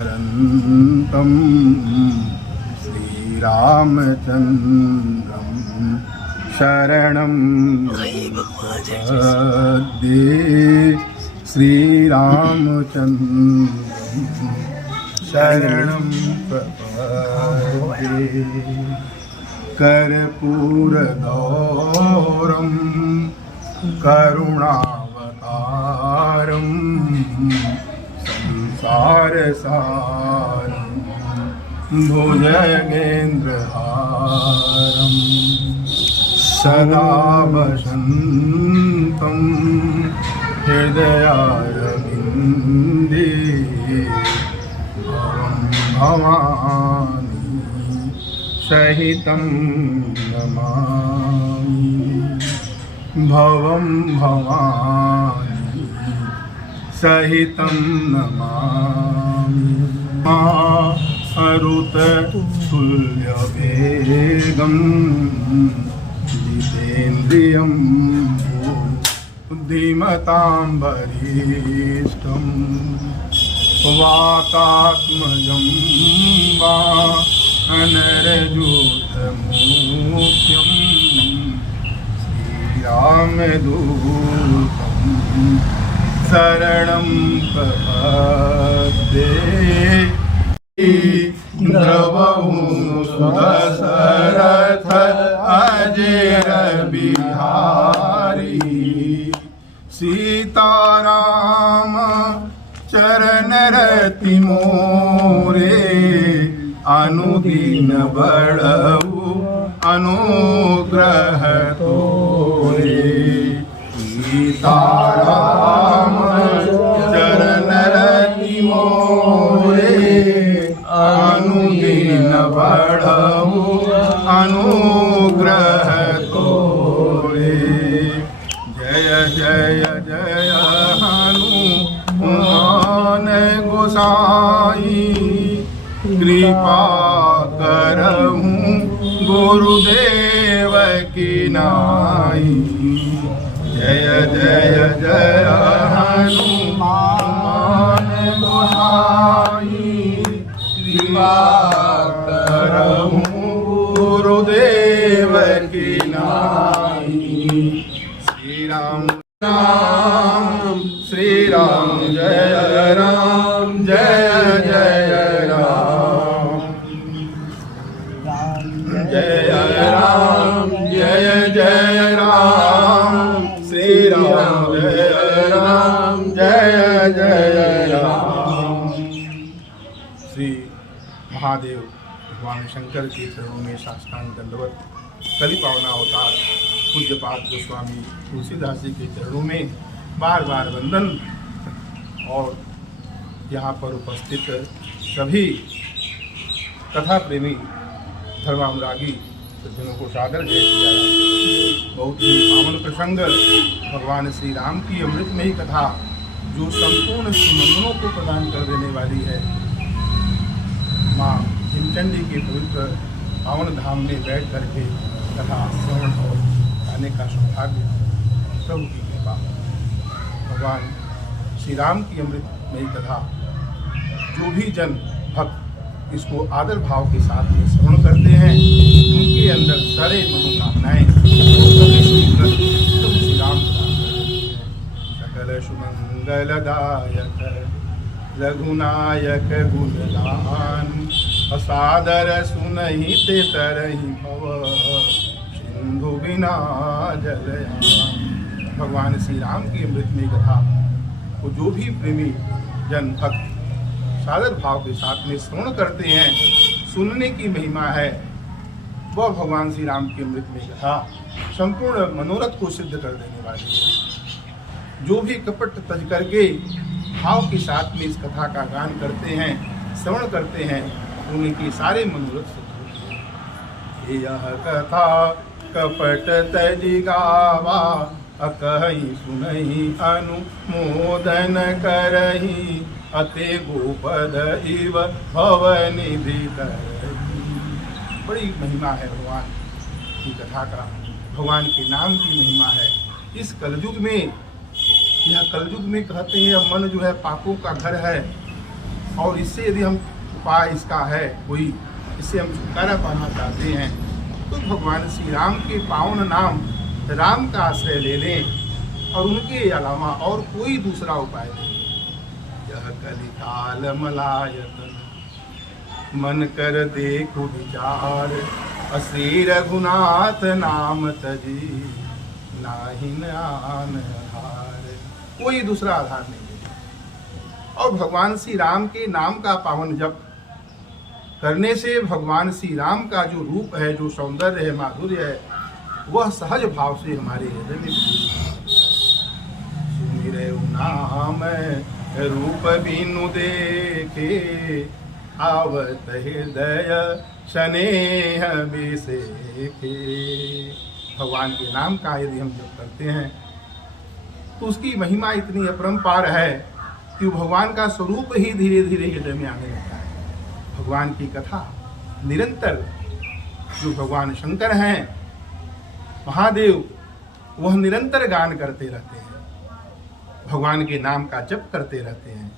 अनन्तं श्रीरामचन्द्रं शरणं प्रपद्ये। श्रीरामचन्द्रं शरणं प्रपद्ये। कर्पूरगौरं करुणावतारं संसारसारं भुजगेन्द्रहारं सदा वसन्तं हृदयारविन्दे भवानी सहितं नमामि। भवं भवानी सहितं नमामि। मारुततुल्यवेगं जितेन्द्रियं बुद्धिमतां वरिष्ठं वातात्मजं वानरयूथमुख्यं श्रीरामदूतं शरणं प्रपद्ये। द्रवहु सुदशरथ अजेर बिहारी सीताराम चरण रति मोरे अनुदीन बड़ऊ अनुग्रह तोरे। सीताराम चरण रति मोरे अनुदीन बड़ऊ अनुग्रह तोरे। जय जय जय हनुमान गोसाई कृपा करहूँ गुरुदेव की नाई। जय जय जय हनुमान गोसाई कृपा करहूँ गुरुदेव की नाई। श्री राम राम श्री राम जय राम जय जय राम जय राम जय जय राम श्री राम जय राम जय जय राम। श्री महादेव भगवान शंकर के चरणों में साष्टांग दंडवत। कली पावना अवतार पूज्यपाद गोस्वामी तुलसीदास जी के चरणों में बार बार वंदन। और यहाँ पर उपस्थित सभी कथा प्रेमी धर्मानुरागी सज्जनों को सादर जय किया। बहुत ही पावन प्रसंग भगवान श्री राम की अमृतमयी कथा जो संपूर्ण सुमंगलों को प्रदान कर देने वाली है। माँ हिमचंडी के पवित्र पावन धाम में बैठ करके कथा श्रवण और गाने का सौभाग्य प्रभु की कृपा। भगवान श्री राम की अमृतमयी कथा जो भी जन भक्त इसको आदर भाव के साथ में श्रवण करते हैं उनके अंदर सारे मनोकामनाएं श्री राम सकल सुमंगलदायक रघुनायक गुणगान असादर सुनहि ते तरहि भव सिंधु बिना जलयान। भगवान श्री राम की अमृतमयी कथा को जो भी प्रेमी जन भक्त सादर भाव के साथ में श्रवण करते हैं, सुनने की महिमा है। वह भगवान श्री राम की अमृतमयी कथा संपूर्ण मनोरथ को सिद्ध कर देने वाली है। जो भी कपट तज करके भाव के साथ में इस कथा का गान करते हैं, श्रवण करते हैं, उनके सारे मनोरथ सिद्ध होते हैं। यह कथा कपट तज गावा अकहि सुनहि अनुमोदन करहि अते गोपद इव भवनिधि तरहि। बड़ी महिमा है भगवान की कथा का, भगवान के नाम की महिमा है। इस कलयुग में, यह कलयुग में कहते हैं मन जो है पापों का घर है, और इससे यदि हम उपाय इसका है कोई, इससे हम छुटकारा पाना चाहते हैं तो भगवान श्री राम के पावन नाम राम का आश्रय ले लें और उनके अलावा और कोई दूसरा उपाय नहीं। यह कलिकाल मलायतन मन कर देखो विचार, श्री रघुनाथ नाम तजी नाहिन आन आधार। कोई दूसरा आधार नहीं है। और भगवान श्री राम के नाम का पावन जप करने से भगवान श्री राम का जो रूप है, जो सौंदर्य है, माधुर्य है, वह सहज भाव से हमारे हृदय में सुमिरे नाम रूप बिनु देखे, आवत हृदय स्नेह बिसेखे। भगवान के नाम का यदि हम जप करते हैं तो उसकी महिमा इतनी अपरंपार है कि भगवान का स्वरूप ही धीरे धीरे हृदय में आने लगता है। भगवान की कथा निरंतर, जो भगवान शंकर हैं, महादेव, वह निरंतर गान करते रहते हैं, भगवान के नाम का जप करते रहते हैं।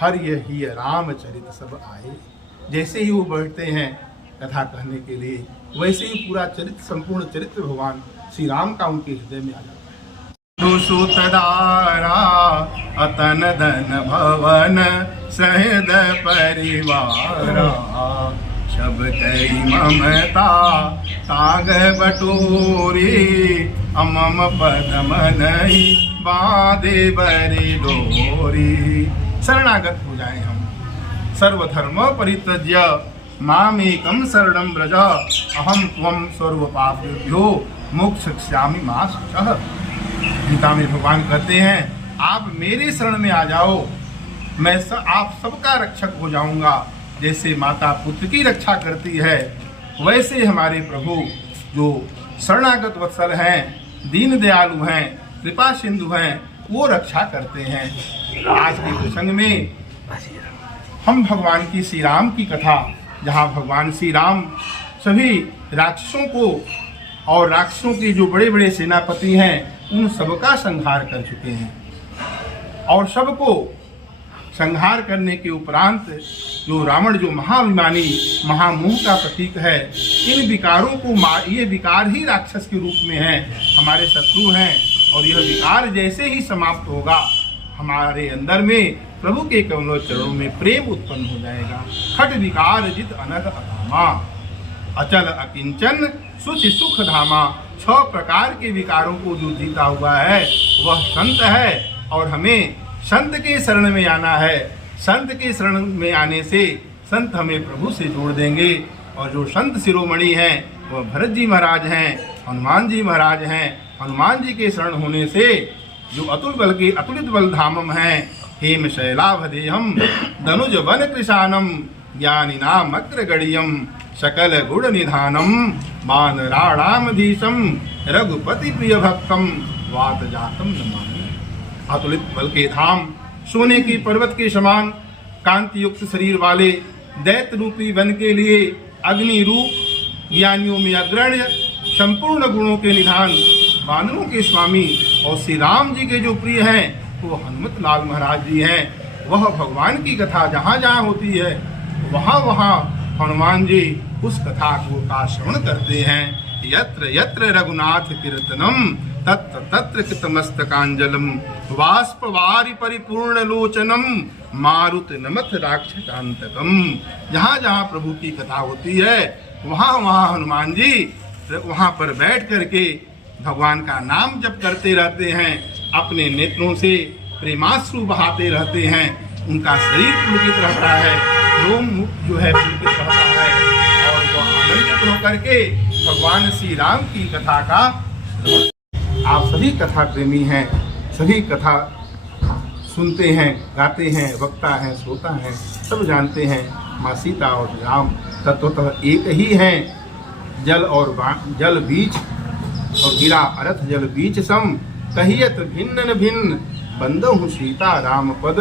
हरि ही रामचरित सब आए, जैसे ही वो बैठते हैं कथा कहने के लिए, वैसे ही पूरा चरित्र, संपूर्ण चरित्र भगवान श्री राम का उनके हृदय में आ जाता है। सुतदारा अतन धन भवन सहृद परिवारा, शब कई ममता ताग बटोरी, अमम पद मनहि बाधे बरी डोरी। शरणागत हो जाए हम, सर्वधर्म परित्यज्य मामेकं शरणं व्रज, अहम त्वं सर्वपापेभ्यो मोक्षयिष्यामि मा शुचः। गीता में भगवान कहते हैं आप मेरे शरण में आ जाओ, मैं आप सबका रक्षक हो जाऊंगा। जैसे माता पुत्र की रक्षा करती है, वैसे हमारे प्रभु जो शरणागत वत्सल हैं, दीन दयालु हैं, कृपा सिंधु हैं, वो रक्षा करते हैं। आज के प्रसंग में हम भगवान की श्री राम की कथा, जहाँ भगवान श्री राम सभी राक्षसों को और राक्षसों के जो बड़े बड़े सेनापति हैं उन सबका संहार कर चुके हैं, और सबको संहार करने के उपरांत जो रावण, जो महाभिमानी महामोह का प्रतीक है, इन विकारों को ये विकार ही राक्षस के रूप में हैं, हमारे शत्रु हैं, और यह विकार जैसे ही समाप्त होगा हमारे अंदर में प्रभु के कमल चरणों में प्रेम उत्पन्न हो जाएगा। खट विकार जित अनघ अधामा, अचल अकिंचन सुचि सुख धामा। 6 प्रकार के विकारों को जो जीता हुआ है वह संत है, और हमें संत के शरण में आना है। संत के शरण में आने से संत हमें प्रभु से जोड़ देंगे, और जो संत शिरोमणि हैं वह भरत जी महाराज हैं, हनुमान जी महाराज हैं। हनुमान जी के शरण होने से जो अतुल बल के अतुलित बल धामम हैं, हेम शैलाभदेहम धनुज वन कृशानम, ज्ञानिनाम अग्रगण्यम सकल गुण निधानम, वानराणामधीशम रघुपति प्रिय भक्तम, वात जातम नमामि। अतुलित बल के धाम, सोने के पर्वत के समान कांति युक्त शरीर वाले, दैत्य रूपी वन के लिए अग्नि रूप, ज्ञानियों में अग्रण्य, संपूर्ण गुणों के निधान, वानरों के स्वामी, और श्री राम जी के जो प्रिय हैं वो हनुमत लाल महाराज जी हैं। वह भगवान की कथा जहाँ जहाँ होती है वहाँ वहाँ हनुमान जी उस कथा को का श्रवण करते हैं। यत्र यत्र रघुनाथ कीर्तनम तत्र तत्र कृतमस्तकांजलम, वाष्पवारि परिपूर्ण लोचनम, मारुत नमथ राक्षसांतकम। जहाँ जहाँ प्रभु की कथा होती है वहाँ वहाँ हनुमान जी वहाँ पर बैठ करके भगवान का नाम जप करते रहते हैं, अपने नेत्रों से प्रेमाश्रु बहाते रहते हैं, उनका शरीर पुलकित रहता है, रोम जो है पुलकित रहता है, और वह आनंदित होकर के भगवान श्री राम की कथा का, आप सभी कथा प्रेमी हैं, सभी कथा सुनते हैं, गाते हैं, वक्ता हैं, श्रोता हैं, सब जानते हैं माँ सीता और राम तत्वतः एक ही हैं। जल बीच और गिरा अर्थ जल बीच सम, कहियत भिन्न भिन्न बंदहु सीता राम पद,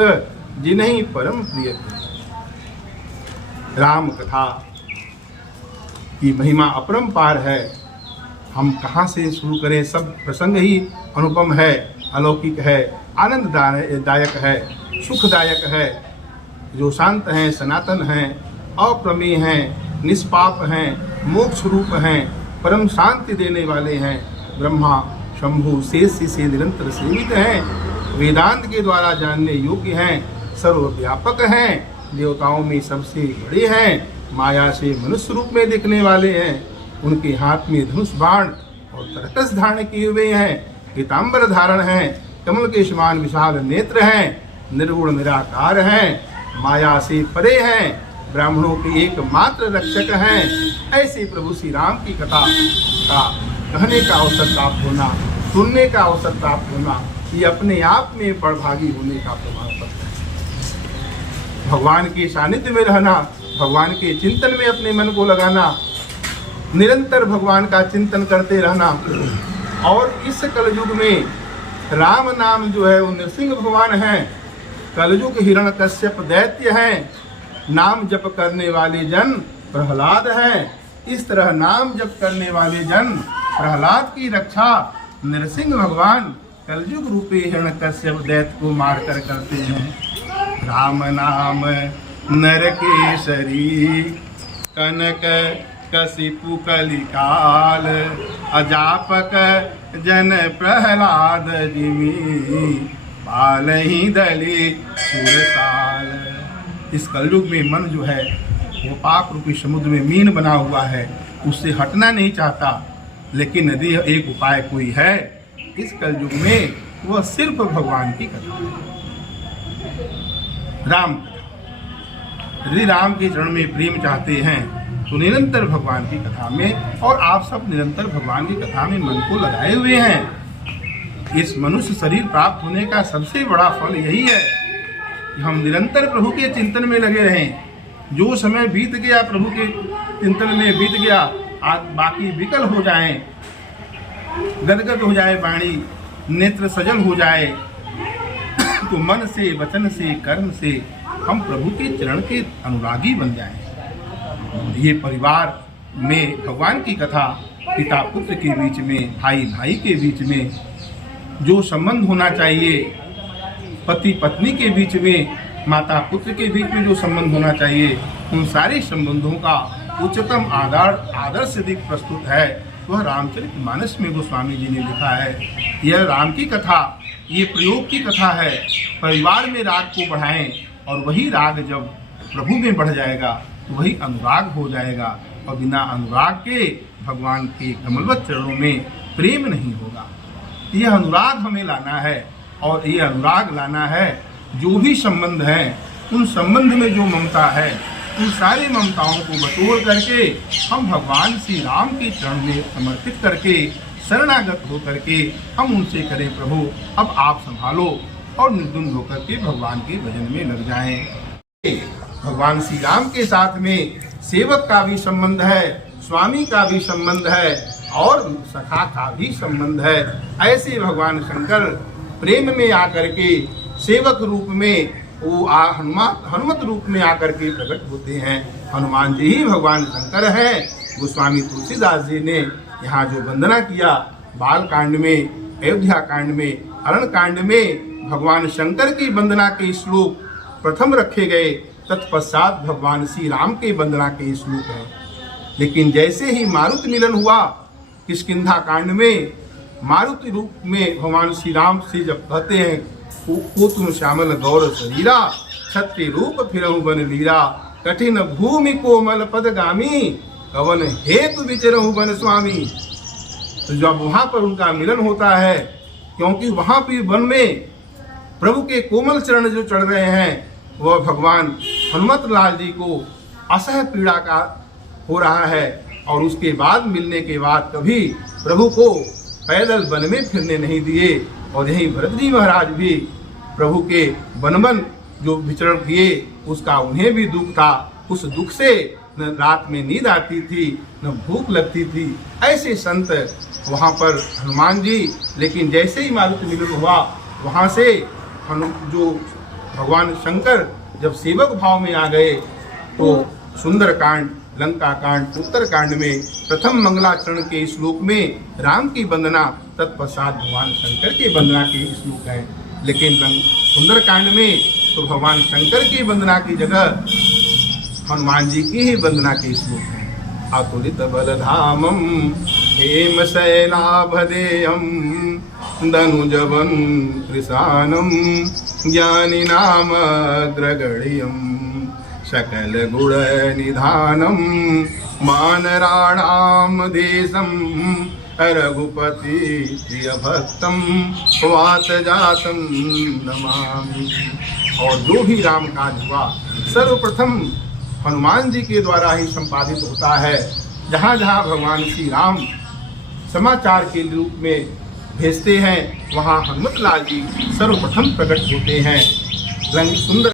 जिन्हीं परम प्रिय। राम कथा की महिमा अपरंपार है, हम कहाँ से शुरू करें। सब प्रसंग ही अनुपम है, अलौकिक है, आनंददायक है, सुखदायक है। जो शांत हैं, सनातन हैं, अप्रमेय हैं, निष्पाप हैं, मोक्ष रूप हैं, परम शांति देने वाले हैं, ब्रह्मा शंभु शेष से निरंतर सेवित हैं, वेदांत के द्वारा जानने योग्य हैं, सर्वव्यापक हैं, देवताओं में सबसे बड़े हैं, माया से मनुष्य रूप में दिखने वाले हैं, उनके हाथ में धनुष बाण और तरकस धारण किए हुए हैं, पीताम्बर धारण हैं, कमल के समान विशाल नेत्र हैं, निर्गुण निराकार हैं, माया से परे हैं, ब्राह्मणों के एकमात्र रक्षक हैं। ऐसे प्रभु श्री राम की कथा का कहने का अवसर प्राप्त होना, सुनने का अवसर प्राप्त होना, ये अपने आप में बड़भागी होने का प्रमाण पत्र है। भगवान के सानिध्य में रहना, भगवान के चिंतन में अपने मन को लगाना, निरंतर भगवान का चिंतन करते रहना। और इस कलयुग में राम नाम जो है वो नृसिंह भगवान हैं, कलयुग हिरण्यकश्यप दैत्य हैं, नाम जप करने वाले जन प्रहलाद हैं। इस तरह नाम जप करने वाले जन प्रहलाद की रक्षा नृसिंह भगवान कलयुग रूपी हिरण्यकश्यप दैत्य को मारकर करते हैं। राम नाम नरकेसरी कनक कसिपु कलिकाल अजापक जन प्रहलाद जिमी पालहि दली सुरसाल। इस कलयुग में मन जो है वो पाप रूपी समुद्र में मीन बना हुआ है, उससे हटना नहीं चाहता, लेकिन यदि एक उपाय कोई है इस कलयुग में, वह सिर्फ भगवान की कथा है, राम कथा। यदि राम के चरण में प्रेम चाहते हैं तो निरंतर भगवान की कथा में, और आप सब निरंतर भगवान की कथा में मन को लगाए हुए हैं। इस मनुष्य शरीर प्राप्त होने का सबसे बड़ा फल यही है कि हम निरंतर प्रभु के चिंतन में लगे रहें। जो समय बीत गया प्रभु के चिंतन में बीत गया, आज बाकी विकल हो जाएं, गदगद हो जाए वाणी, नेत्र सजल हो जाए, तो मन से, वचन से, कर्म से हम प्रभु के चरण के अनुरागी बन जाएं। ये परिवार में भगवान की कथा, पिता पुत्र के बीच में, भाई भाई के बीच में जो संबंध होना चाहिए, पति पत्नी के बीच में, माता पुत्र के बीच में जो संबंध होना चाहिए, उन सारे संबंधों का उच्चतम आदर्श दिख प्रस्तुत है। वह रामचरितमानस में गोस्वामी जी ने लिखा है। यह राम की कथा, ये प्रयोग की कथा है। परिवार में राग को बढ़ाएं, और वही राग जब प्रभु में बढ़ जाएगा तो वही अनुराग हो जाएगा, और बिना अनुराग के भगवान के कमलवत चरणों में प्रेम नहीं होगा। यह अनुराग हमें लाना है, और ये अनुराग लाना है। जो भी संबंध है, उन संबंध में जो ममता है, उन सारी ममताओं को बटोर करके हम भगवान श्री राम के चरण में समर्पित करके, शरणागत हो करके हम उनसे करें, प्रभु अब आप संभालो, और निर्द्वंद होकर के भगवान के भजन में लग जाएं। भगवान श्री राम के साथ में सेवक का भी संबंध है, स्वामी का भी संबंध है, और सखा का भी संबंध है। ऐसे भगवान शंकर प्रेम में आकर के सेवक रूप में, वो हनुमत रूप में आकर के प्रकट होते हैं। हनुमान जी ही भगवान शंकर हैं। गोस्वामी तुलसीदास जी ने यहाँ जो वंदना किया, बाल कांड में, अयोध्या कांड में, अरण कांड में भगवान शंकर की वंदना के श्लोक प्रथम रखे गए, तत्पश्चात भगवान श्री राम के वंदना के श्लोक हैं। लेकिन जैसे ही मारुत मिलन हुआ किष्किंधा कांड में, मारुति रूप में भगवान श्री राम से जब कहते हैं, पूतनु श्यामल गौर शरीरा, क्षत्रिय रूप फिरहु बन वीरा, कठिन भूमि कोमल पदगामी, कवन हेतु विचरहु बन स्वामी। तो जब वहाँ पर उनका मिलन होता है, क्योंकि वहाँ पे वन में प्रभु के कोमल चरण जो चढ़ रहे हैं, वह भगवान हनुमत लाल जी को असह पीड़ा का हो रहा है। और उसके बाद मिलने के बाद कभी प्रभु को पैदल वन में फिरने नहीं दिए, और यही भरत जी महाराज भी प्रभु के वनवन जो विचरण किए, उसका उन्हें भी दुख था। उस दुख से न रात में नींद आती थी, न भूख लगती थी। ऐसे संत वहाँ पर हनुमान जी, लेकिन जैसे ही मारुति मिलन हुआ, वहाँ से जो भगवान शंकर जब सेवक भाव में आ गए, तो सुंदर कांड, लंका कांड, उत्तर कांड में प्रथम मंगलाचरण के श्लोक में राम की वंदना, तत्पश्चात भगवान शंकर के वंदना के श्लोक है। लेकिन सुंदरकांड में तो भगवान शंकर की वंदना की जगह हनुमान जी की ही वंदना के श्लोक हैं। अतुलित बलधामम हेम शैलाभदेयम धनुजवन कृशानम ज्ञानी नाम अग्रगण्यम सकल गुण निधानम मानराणाम देशम रघुपति प्रिय भक्तम वात जातम नमामि। और जो भी राम काज हुआ सर्वप्रथम हनुमान जी के द्वारा ही संपादित होता है। जहाँ जहाँ भगवान श्री राम समाचार के रूप में भेजते हैं वहाँ हनुमत लाल जी सर्वप्रथम प्रकट होते हैं। रंग सुंदर